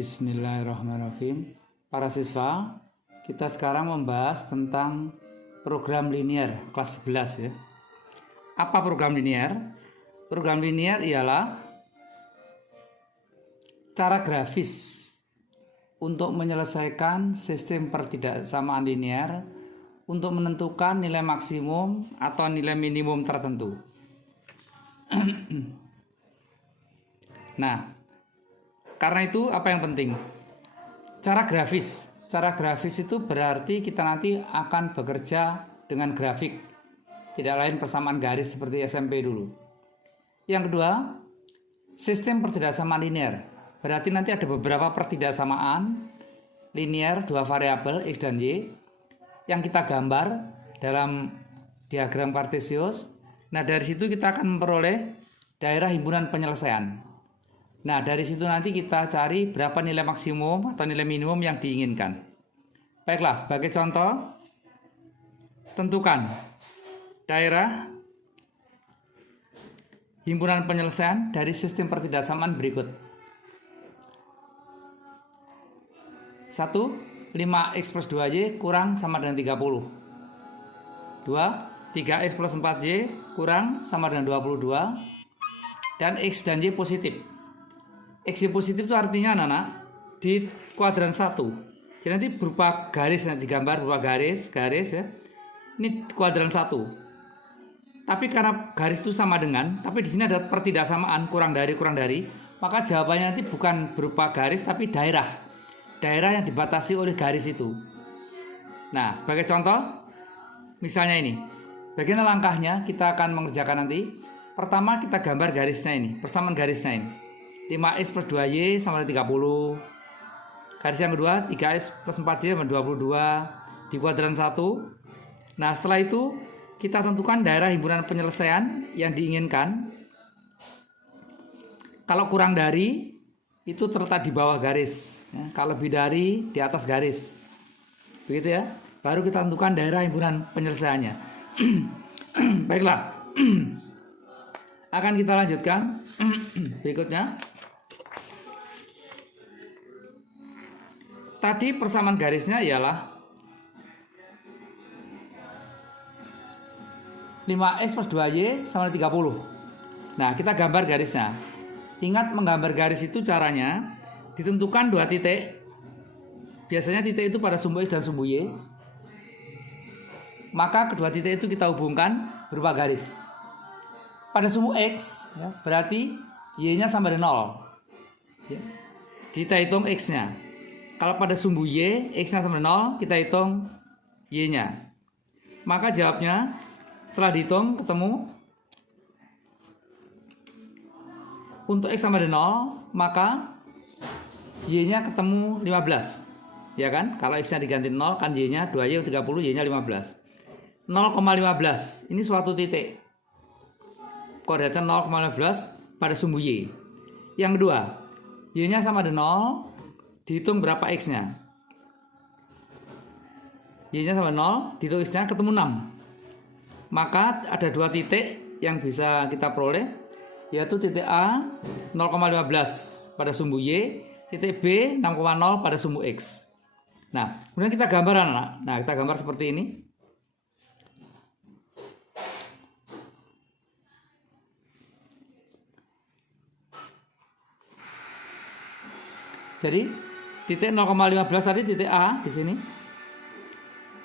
Bismillahirrahmanirrahim. Para siswa, kita sekarang membahas tentang program linear kelas 11 ya. Apa program linear? Program linear ialah cara grafis untuk menyelesaikan sistem pertidaksamaan linear untuk menentukan nilai maksimum atau nilai minimum tertentu. Nah, karena itu apa yang penting? Cara grafis. Cara grafis itu berarti kita nanti akan bekerja dengan grafik. Tidak lain persamaan garis seperti SMP dulu. Yang kedua, sistem pertidaksamaan linear. Berarti nanti ada beberapa pertidaksamaan linear dua variabel X dan Y yang kita gambar dalam diagram kartesius. Nah, dari situ kita akan memperoleh daerah himpunan penyelesaian. Nah, dari situ nanti kita cari berapa nilai maksimum atau nilai minimum yang diinginkan. Baiklah, sebagai contoh, tentukan daerah himpunan penyelesaian dari sistem pertidaksamaan berikut. 1. 5x plus 2y kurang sama dengan 30. 2. 3x plus 4y kurang sama dengan 22. Dan x dan y positif. X positif itu artinya anak-anak di kuadran 1. Jadi nanti berupa garis, nanti digambar berupa garis ya. Ini kuadran 1. Tapi karena garis itu sama dengan, tapi di sini ada pertidaksamaan kurang dari, maka jawabannya nanti bukan berupa garis tapi daerah. Daerah yang dibatasi oleh garis itu. Nah, sebagai contoh, misalnya ini. Bagaimana langkahnya? Kita akan mengerjakan nanti. Pertama kita gambar garisnya ini, persamaan garisnya ini. 5x plus 2y sama dengan 30. Garis yang kedua 3x plus 4y sama 22 di kuadran 1. Nah, setelah itu kita tentukan daerah himpunan penyelesaian yang diinginkan. Kalau kurang dari itu terletak di bawah garis ya. Kalau lebih dari di atas garis. Begitu ya. Baru kita tentukan daerah himpunan penyelesaiannya. Baiklah. Akan kita lanjutkan berikutnya. Tadi persamaan garisnya ialah 5x plus 2y sama dengan 30. Nah, kita gambar garisnya. Ingat, menggambar garis itu caranya ditentukan dua titik. Biasanya titik itu pada sumbu X dan sumbu Y. Maka kedua titik itu kita hubungkan berupa garis. Pada sumbu X ya, berarti Y-nya sama dengan 0 ya. Kita hitung X-nya. Kalau pada sumbu Y, X-nya sama dengan 0, kita hitung Y-nya. Maka jawabnya setelah dihitung ketemu untuk X sama dengan 0, maka Y-nya ketemu 15. Ya kan? Kalau X-nya diganti 0 kan Y-nya 2Y 30, Y-nya 15. 0,15 ini suatu titik. Koordinatnya 0,15 pada sumbu Y. Yang kedua, Y-nya sama dengan 0. Dihitung berapa X-nya. Y-nya sama 0, dihitung X-nya ketemu 6. Maka ada dua titik yang bisa kita peroleh, yaitu titik A 0,15 pada sumbu Y, titik B 6,0 pada sumbu X. Nah, kemudian kita gambar anak. Nah, kita gambar seperti ini. Jadi titik 0,15 tadi titik A di sini.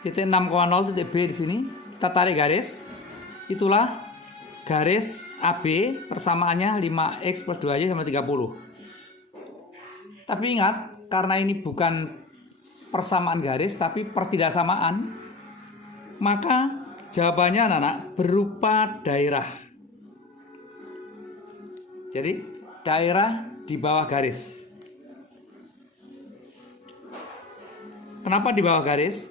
Titik 6,0 titik B di sini. Kita tarik garis. Itulah garis AB, persamaannya 5x plus 2y sama 30. Tapi ingat, karena ini bukan persamaan garis tapi pertidaksamaan, maka jawabannya anak-anak berupa daerah. Jadi daerah di bawah garis. Kenapa di bawah garis?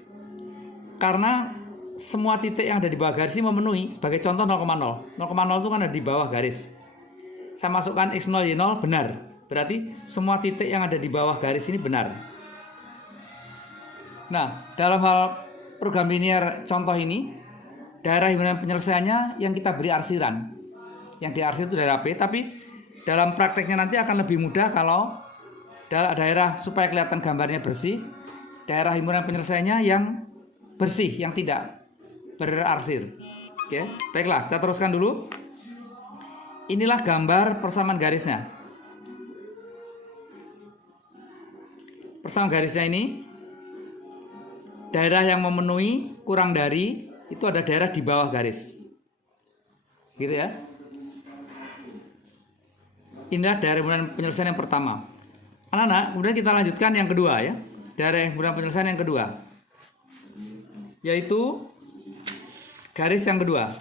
Karena semua titik yang ada di bawah garis ini memenuhi. Sebagai contoh 0,0. 0,0 itu kan ada di bawah garis. Saya masukkan X0, Y0 benar. Berarti semua titik yang ada di bawah garis ini benar. Nah, dalam hal program linear contoh ini, daerah himpunan penyelesaiannya yang kita beri arsiran. Yang diarsir itu daerah B, tapi dalam prakteknya nanti akan lebih mudah kalau daerah supaya kelihatan gambarnya bersih, daerah himpunan penyelesaiannya yang bersih, yang tidak berarsir. Oke, baiklah, kita teruskan dulu. Inilah gambar persamaan garisnya. Persamaan garisnya ini, daerah yang memenuhi kurang dari itu ada daerah di bawah garis, gitu ya. Inilah daerah himpunan penyelesaian yang pertama. Anak-anak, kemudian kita lanjutkan yang kedua ya. Daerah himpunan penyelesaian yang kedua, yaitu garis yang kedua.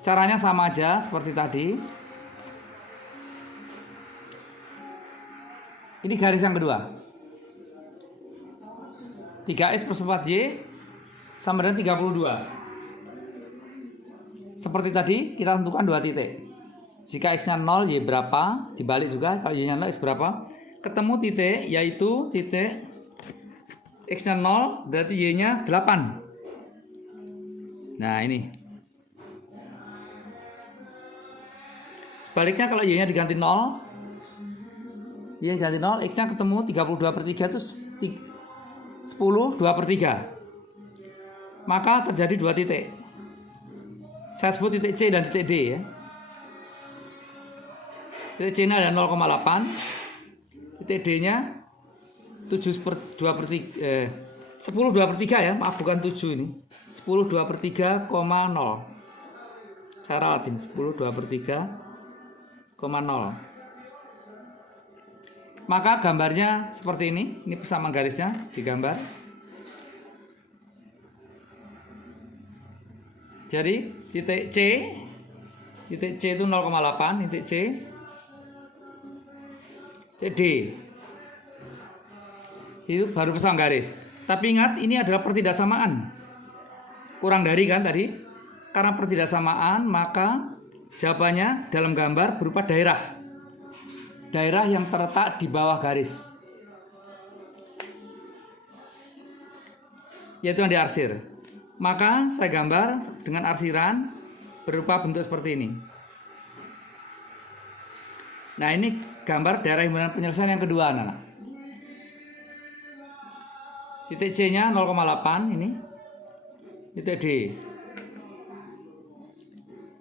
Caranya sama aja seperti tadi. Ini garis yang kedua. 3X plus 4Y sama dengan 32. Seperti tadi, kita tentukan 2 titik. Jika X-nya 0, Y berapa? Dibalik juga, kalau Y-nya 0, X berapa? Ketemu titik, yaitu titik X-nya 0, berarti Y-nya 8. Nah, ini. Sebaliknya kalau Y-nya diganti 0, Y diganti 0, X-nya ketemu 32/3 itu 10 2/3. Maka terjadi 2 titik. Saya sebut titik C dan titik D ya. Titik C-nya ada 0,8. Titik D-nya 10 2/3 ya, maaf bukan 7 ini. 10 2/3,0. Saya rawatin 10 2/3,0. Maka gambarnya seperti ini persamaan garisnya digambar. Jadi titik C itu 0,8, titik C, titik D itu baru persamaan garis. Tapi ingat, ini adalah pertidaksamaan. Kurang dari kan tadi? Karena pertidaksamaan, maka jawabannya dalam gambar berupa daerah. Daerah yang terletak di bawah garis, yaitu yang diarsir. Maka saya gambar dengan arsiran berupa bentuk seperti ini. Nah, ini gambar daerah himpunan penyelesaian yang kedua, anak-anak. Titik C-nya 0,8 ini. Titik D.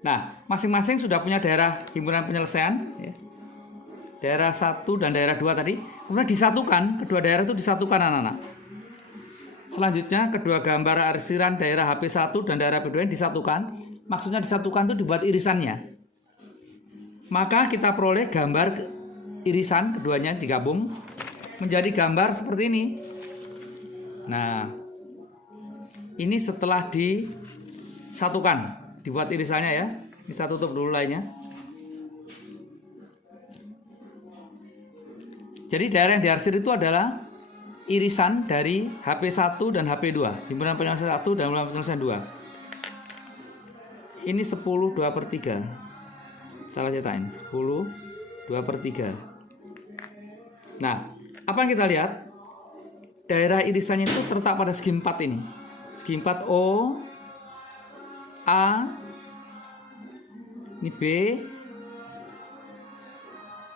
Nah, masing-masing sudah punya daerah himpunan penyelesaian ya. Daerah 1 dan daerah 2 tadi. Kemudian disatukan, kedua daerah itu disatukan, anak-anak. Selanjutnya, kedua gambar arsiran daerah HP1 dan daerah HP2 disatukan. Maksudnya disatukan itu dibuat irisannya. Maka kita peroleh gambar irisan keduanya digabung menjadi gambar seperti ini. Nah, ini setelah disatukan, dibuat irisannya ya. Ini saya tutup dulu lainnya. Jadi daerah yang diarsir itu adalah irisan dari HP1 dan HP2, himpunan penyelesaian 1 dan himpunan penyelesaian 2. Ini 10 2/3. Salah cetain, 10 2/3. Nah, apa yang kita lihat? Daerah irisannya itu terletak pada segi 4 ini. Segi 4 O, A, ini B,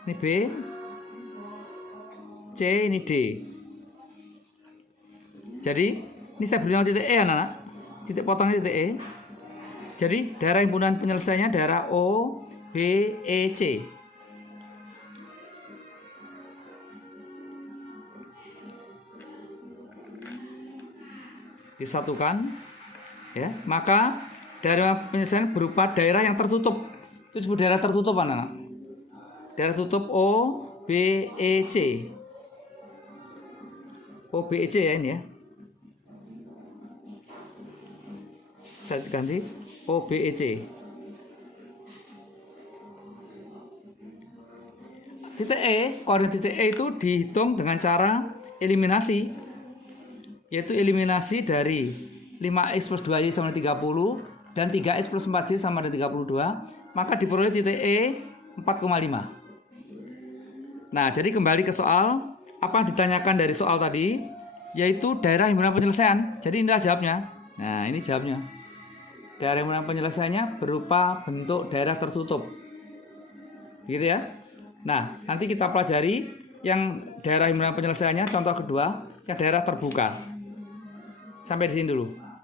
ini B, C, ini D. Jadi ini saya beri nama titik E, anak-anak. Titik potongnya titik E. Jadi daerah himpunan penyelesaiannya daerah O, B, E, C. Disatukan, ya. Maka daerah penyelesaian berupa daerah yang tertutup. Itu disebut daerah tertutup, anak-anak. Daerah tutup O, B, E, C. O, B, E, C ya ini ya. Saya ganti O, B, E, C. Titik E, koordinat titik E itu dihitung dengan cara eliminasi, yaitu eliminasi dari 5x plus 2y sama dengan 30 dan 3x plus 4y sama dengan 32, maka diperoleh titik E 4,5. Nah, jadi kembali ke soal. Apa yang ditanyakan dari soal tadi, yaitu daerah himpunan penyelesaian. Jadi inilah jawabnya. Nah, ini jawabnya. Daerah himpunan penyelesaiannya berupa bentuk daerah tertutup. Gitu ya. Nah, nanti kita pelajari yang daerah himpunan penyelesaiannya contoh kedua yang daerah terbuka. Sampai di sini dulu.